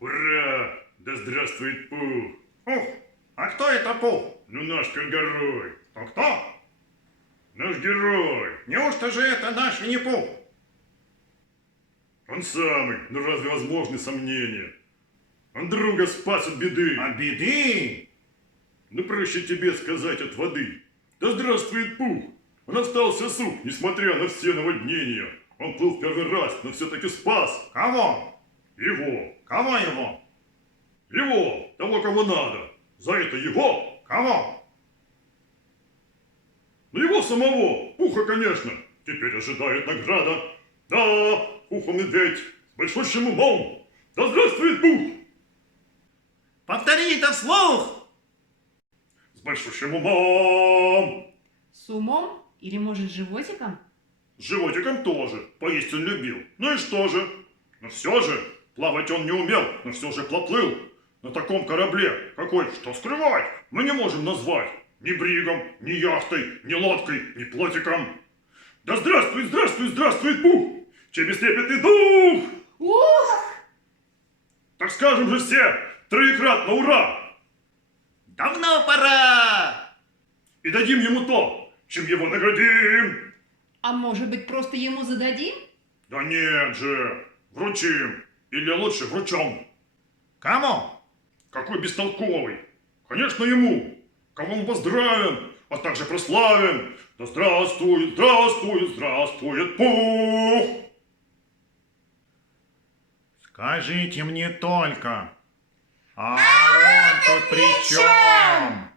Ура! Да здравствует Пух! Пух, а кто это Пух? Ну наш герой! Кто? Наш герой! Неужто же это наш Винни-Пух? Он самый, ну разве возможны сомнения? Он друга спас от беды. От беды? Ну проще тебе сказать от воды. Да здравствует Пух! Он остался сух, несмотря на все наводнения. Он плыл в первый раз, но все-таки спас. Кого? Его! Кого его? Его! Того, кого надо! За это его! Кого? Ну его самого! Пуха, конечно! Теперь ожидает награда. Да, Пуха медведь с большущим умом! Да здравствует Пух! Повтори это вслух! С большущим умом! С умом? Или, может, с животиком? С животиком тоже. Поесть он любил. Ну и что же? Но все же, плавать он не умел, но все же поплыл. На таком корабле, какой, что скрывать, мы не можем назвать ни бригом, ни яхтой, ни лодкой, ни плотиком. Да здравствует, здравствует, здравствует Пух! Чей бестрепетный дух! Ух! Так скажем же все, троекратно ура! Давно пора! И дадим ему то, чем его наградим. А может быть, просто ему зададим? Да нет же, вручим. Или лучше вручем. Кому? Какой бестолковый. Конечно, ему. Кого мы поздравим, а также прославим. Да здравствует, здравствует, здравствует Пух! Скажите мне только, а он тут при чем?